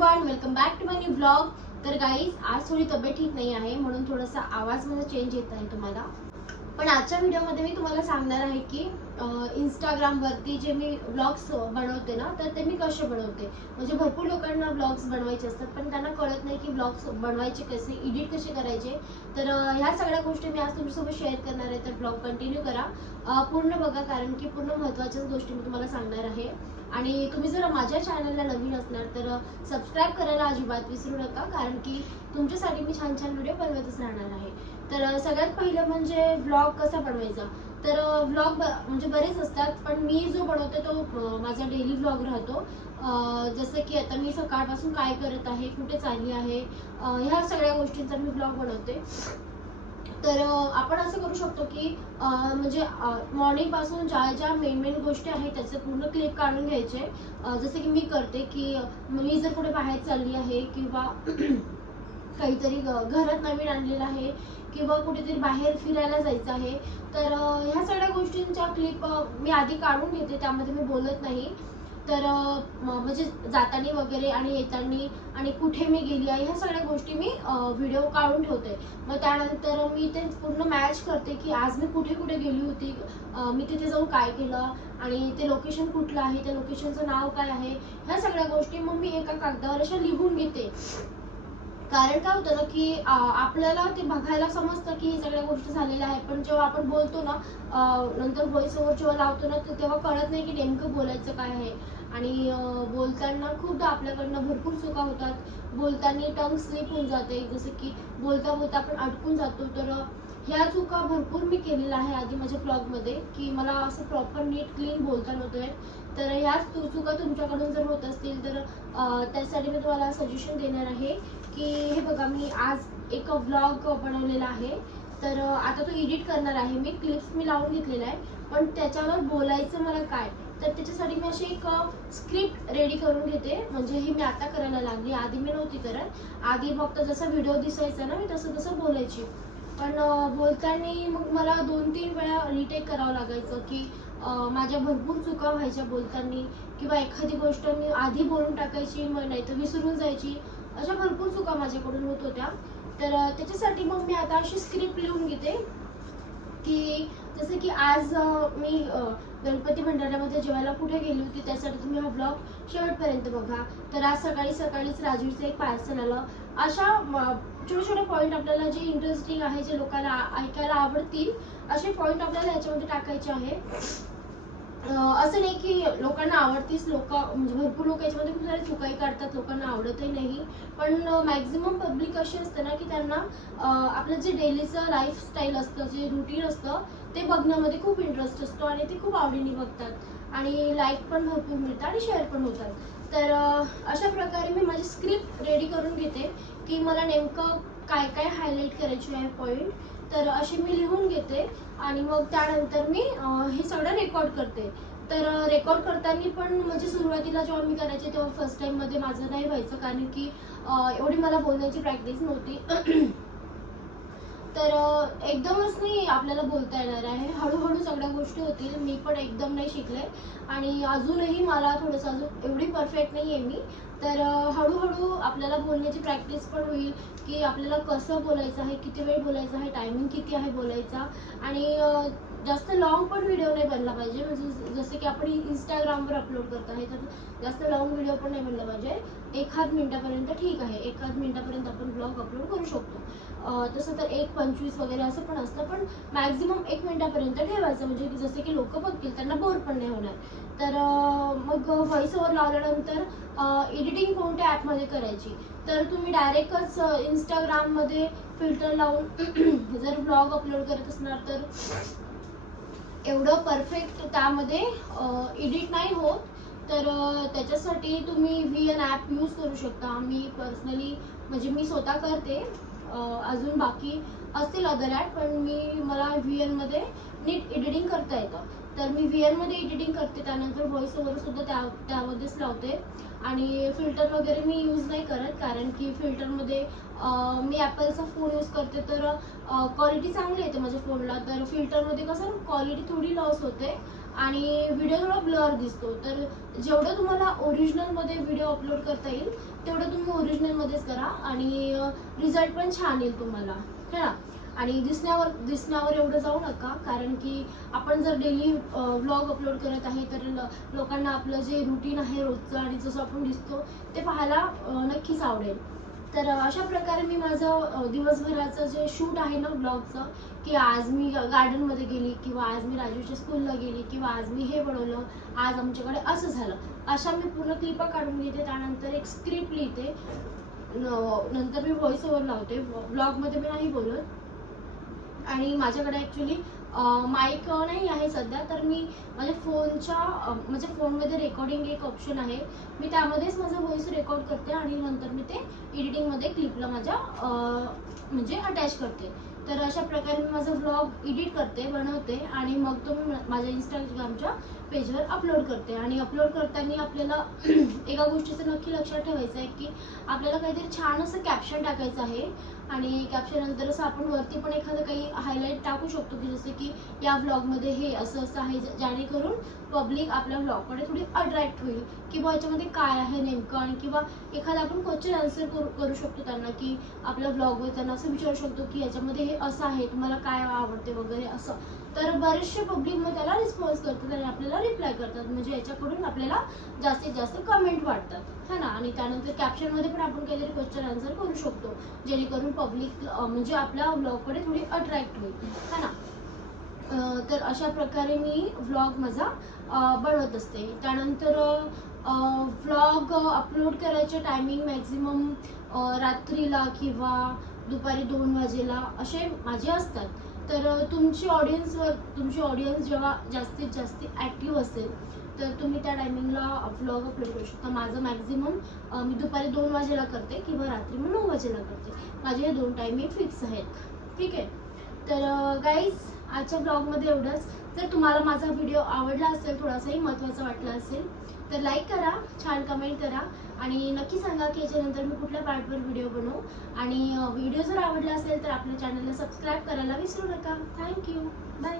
Everyone welcome back to my new blog तर guys आज थोडी तब्येत ठीक नाही आहे म्हणून थोडासा आवाज माझा चेंज येत आहे तुम्हाला. पण आजच्या व्हिडिओमध्ये मी तुम्हाला सांगणार आहे की इंस्टाग्रामवरती जे मी ब्लॉग्स बनवते ना तर ते मी कसे बनवते. म्हणजे भरपूर लोकांना ब्लॉग्स बनवायचे असतात पण त्यांना कळत नाही की ब्लॉग्स बनवायचे कसे एडिट कसे करायचे. तर ह्या सगळ्या गोष्टी मी आज तुमच्यासोबत शेअर करणार आहे तर ब्लॉग कंटिन्यू करा. पूर्ण बघा कारण की पूर्ण महत्त्वाच्याच गोष्टी मी तुम्हाला सांगणार आहे. आणि तुम्ही जर माझ्या चॅनलला नवीन असणार तर सबस्क्राईब करायला अजिबात विसरू नका कारण की तुमच्यासाठी मी छान छान व्हिडिओ बनवतच राहणार आहे. तर सगळ्यात पहिलं म्हणजे ब्लॉग कसा बनवायचा? तर ब्लॉग म्हणजे बरेच असतात पण मी जो बनवते तो माझा डेली ब्लॉग राहतो. जसं की आता मी सकाळपासून काय करत आहे कुठे चालली आहे ह्या सगळ्या गोष्टींचा मी ब्लॉग बनवते. तर आपण असं करू शकतो की म्हणजे मॉर्निंगपासून ज्या ज्या मेन मेन गोष्टी आहेत त्याचे पूर्ण क्लिप काढून घ्यायचे. जसे की मी करते की मी जर कुठे बाहेर चालली आहे किंवा काहीतरी घरात नवीन आणलेलं आहे किंवा कुठेतरी बाहेर फिरायला जायचं आहे तर ह्या सगळ्या गोष्टींच्या क्लिप मी आधी काढून घेते त्यामध्ये मी बोलत नाही. तर म्हणजे जातानी वगैरे आणि येतानी आणि कुठे मी गेली आहे ह्या सगळ्या गोष्टी मी व्हिडिओ काढून ठेवते. मग त्यानंतर मी ते पूर्ण मॅच करते की आज मी कुठे कुठे गेली होती मी तिथे जाऊन काय केलं आणि ते लोकेशन कुठलं आहे त्या लोकेशनचं नाव काय आहे ह्या सगळ्या गोष्टी मग मी एका कागदावर अशा लिहून घेते. कारण काय होतं ना की आपल्याला ते बघायला समजतं की हे सगळ्या गोष्टी झालेल्या आहेत. पण जेव्हा आपण बोलतो ना नंतर व्हॉइस ओव्हर जेव्हा लावतो ना तर तेव्हा कळत नाही की नेमकं बोलायचं काय आहे. आणि बोलताना खूप आपल्याकडनं भरपूर चुका होतात. बोलताना टंग स्लिप होऊन जाते. जसं की बोलता बोलता आपण अडकून जातो तर ह्या चुका भरपूर मी केलेल्या आहे आधी माझ्या ब्लॉगमध्ये की मला असं प्रॉपर नीट क्लीन बोलता नव्हतं तर ह्याच तु- चुका तुमच्याकडून जर होत असतील तर त्यासाठी मी तुम्हाला सजेशन देणार आहे की हे बघा मी आज एक व्लॉग बनवलेला आहे. तर आता तो एडिट करणार आहे. मी क्लिप्स मी लावून घेतलेला आहे. पण त्याच्यावर बोलायचं मला काय? तर त्याच्यासाठी मी अशी एक स्क्रिप्ट रेडी करून घेते. म्हणजे ही मी आता करायला लागली. आधी मी नव्हती करत. आधी फक्त जसा व्हिडिओ दिसायचा ना मी तसं तसं बोलायची. पण बोलताना मग मला दोन तीन वेळा रिटेक करावं लागायचं की माझ्या भरपूर चुका व्हायच्या बोलताना किंवा एखादी गोष्ट मी आधी बोलून टाकायची मग नाही तर विसरून जायची अशा भरपूर चुका माझ्याकडून होत होत्या. तर त्याच्यासाठी मग मी आता अशी स्क्रिप्ट लिहून घेते की जसं की आज मी गणपती भंडाऱ्यामध्ये जेवायला कुठे गेली होती त्यासाठी तुम्ही हा ब्लॉग शेवटपर्यंत बघा. तर आज सकाळी सकाळीच राजवीरचं एक पार्सल आलं. अशा छोटे छोटे पॉईंट आपल्याला जे इंटरेस्टिंग आहे जे लोकांना ऐकायला आवडतील असे पॉईंट आपल्याला याच्यामध्ये टाकायचे आहे. असं नाही की लोकांना आवडतीच लोक म्हणजे भरपूर लोक याच्यामध्ये खूप सारे चुकाई काढतात लोकांना आवडतही नाही. पण मॅक्झिमम पब्लिक अशी असते ना की त्यांना आपलं जे डेलीचं लाईफस्टाईल असतं जे रुटीन असतं ते बघण्यामध्ये खूप इंटरेस्ट असतो आणि ते खूप आवडीने बघतात. आणि लाईक पण भरपूर मिळतात आणि शेअर पण होतात. तर अशा प्रकारे मी माझी स्क्रिप्ट रेडी करून घेते की मला नेमकं काय काय हायलाईट करायची आहे पॉईंट तर अशी मी लिहून घेते आणि मग त्यानंतर मी हे सगळं रेकॉर्ड करते. तर रेकॉर्ड करताना पण म्हणजे सुरुवातीला जेव्हा मी करायचे तेव्हा फर्स्ट टाइममध्ये माझं नाही व्हायचं कारण की एवढी मला बोलण्याची प्रॅक्टिस नव्हती. तर एकदमच नाही आपल्याला बोलता येणार आहे. हळूहळू सगळ्या गोष्टी होतील. मी पण एकदम नाही शिकले. आणि अजूनही मला थोडंसं अजून एवढी परफेक्ट नाही आहे मी. तर हळूहळू आपल्याला बोलण्याची प्रॅक्टिस पण होईल की आपल्याला कसं बोलायचं आहे किती वेळ बोलायचं आहे टायमिंग किती आहे बोलायचा. आणि जास्त लॉंग पण व्हिडिओ नाही बनला पाहिजे. म्हणजे जसं की आपण इंस्टाग्रामवर अपलोड करत आहे तर जास्त लॉंग व्हिडिओ पण नाही बनला पाहिजे. एखाद मिनटापर्यंत ठीक आहे. एखाद मिनटापर्यंत आपण ब्लॉग अपलोड करू शकतो. तसं तर एक पंचवीस वगैरे असं पण असतं पण मॅक्झिमम एक मिनटापर्यंत ठेवायचं. म्हणजे की जसे की लोक बघतील त्यांना बोर पण नाही होणार. तर मग व्हॉइस ओव्हर लावल्यानंतर एडिटिंग कोणत्या ॲपमध्ये करायची? तर तुम्ही डायरेक्टच इंस्टाग्राममध्ये फिल्टर लावून जर ब्लॉग अपलोड करत असणार तर एवढं परफेक्ट त्यामध्ये एडिट नाही होत. तर त्याच्यासाठी तुम्ही व्ही एन ॲप यूज करू शकता. मी पर्सनली म्हणजे मी स्वतः करते. अजून बाकी असतील अदर ॲप पण मी मला व्ही एनमध्ये नीट एडिटिंग करता येतं. तर मी व्ही एनमध्ये एडिटिंग करते त्यानंतर व्हॉइस ओव्हर सुद्धा त्या त्यामध्येच लावते. आणि फिल्टर वगैरे मी यूज नाही करत कारण की फिल्टरमध्ये मी ॲपलचा फोन यूज करते. तर क्वालिटी चांगली येते माझ्या फोनला तर फिल्टरमध्ये कसं क्वालिटी थोडी लॉस होते आणि व्हिडिओ थोडा ब्लर दिसतो. तर जेवढं तुम्हाला ओरिजिनलमध्ये व्हिडिओ अपलोड करता येईल तेवढं तुम्ही ओरिजिनलमध्येच करा आणि रिझल्ट पण छान येईल तुम्हाला. है ना? आणि दिसण्यावर दिसण्यावर एवढं जाऊ नका. कारण की आपण जर डेली व्लॉग अपलोड करत आहे तर लोकांना आपलं जे रुटीन आहे रोजचं आणि जसं आपण दिसतो ते पाहायला नक्कीच आवडेल. तर अशा प्रकारे मी माझं दिवसभराचं जे शूट आहे ना ब्लॉगचं की आज मी गार्डनमध्ये गेली किंवा आज मी राजूच्या स्कूलला गेली किंवा आज मी हे बनवलं आज आमच्याकडे असं झालं अशा मी पूर्ण क्लिपा काढून घेते. त्यानंतर एक स्क्रिप्ट लिहिते. नंतर मी व्हॉइस ओव्हर लावते. ब्लॉगमध्ये मी नाही बोलत. आणि माझ्याकडे ॲक्च्युली माईक नाही आहे सध्या तर मी माझ्या फोनच्या म्हणजे माझ्या फोनमध्ये रेकॉर्डिंग एक ऑप्शन आहे. मी त्यामध्येच माझा व्हॉइस रेकॉर्ड करते आणि नंतर मी ते एडिटिंगमध्ये क्लिपला माझ्या म्हणजे अटॅच करते. तर अशा प्रकारे मी माझा व्लॉग एडिट करते बनवते आणि मग तो मी माझ्या इंस्टाग्रामच्या पेजवर अपलोड करते. आणि अपलोड करताना आपल्याला एका गोष्टीचं नक्की लक्षात ठेवायचं आहे की आपल्याला काहीतरी छान असं कॅप्शन टाकायचं आहे. आणि कॅप्शन नंतर असं आपण वरती पण एखादं काही हायलाईट टाकू शकतो की जसं की या व्लॉगमध्ये हे असं असं आहे ज- जेणेकरून पब्लिक आपल्या व्लॉगकडे थोडी अट्रॅक्ट होईल. किंवा याच्यामध्ये काय आहे नेमकं आणि किंवा एखादा आपण क्वेश्चन आन्सर करू करू शकतो त्यांना की आपल्या व्लॉगवर त्यांना असं विचारू शकतो की याच्यामध्ये हे असं आहे तुम्हाला काय आवडते वगैरे असं. तर बरेचसे पब्लिक मग त्याला रिस्पॉन्स करतात आणि आपल्याला रिप्लाय करतात. म्हणजे याच्याकडून आपल्याला जास्तीत जास्त कमेंट वाटतात है ना? आणि त्यानंतर कॅप्शनमध्ये पण आपण काहीतरी क्वेश्चन आन्सर करू शकतो जेणेकरून पब्लिक म्हणजे आपल्या ब्लॉगकडे थोडी अट्रॅक्ट होईल. है ना? तर अशा प्रकारे मी व्लॉग माझा बनवत असते. त्यानंतर व्लॉग अपलोड करायचे टायमिंग मॅक्झिमम रात्रीला किंवा दुपारी दोन वाजेला असे माझे असतात. तर तुमची ऑडियन्सवर तुमची ऑडियन्स जेव्हा जास्तीत जास्त ॲक्टिव्ह असेल तर तुम्ही त्या टायमिंगला व्लॉग अपलोड करू शकता. माझं मॅक्झिमम मी दुपारी दोन वाजेला करते किंवा रात्री मी नऊ वाजेला करते. माझे हे दोन टायमिंग फिक्स आहेत. ठीक आहे? तर गाईज आजच्या ब्लॉगमध्ये एवढंच. जर तुम्हाला माझा व्हिडिओ आवडला असेल थोडासाही महत्त्वाचा वाटला असेल तर लाईक करा छान कमेंट करा. आणि नक्की सांगा की याच्यानंतर मी कुठल्या पार्टवर व्हिडिओ बनवू. आणि व्हिडिओ जर आवडला असेल तर आपल्या चॅनलला सबस्क्राईब करायला विसरू नका. Thank you bye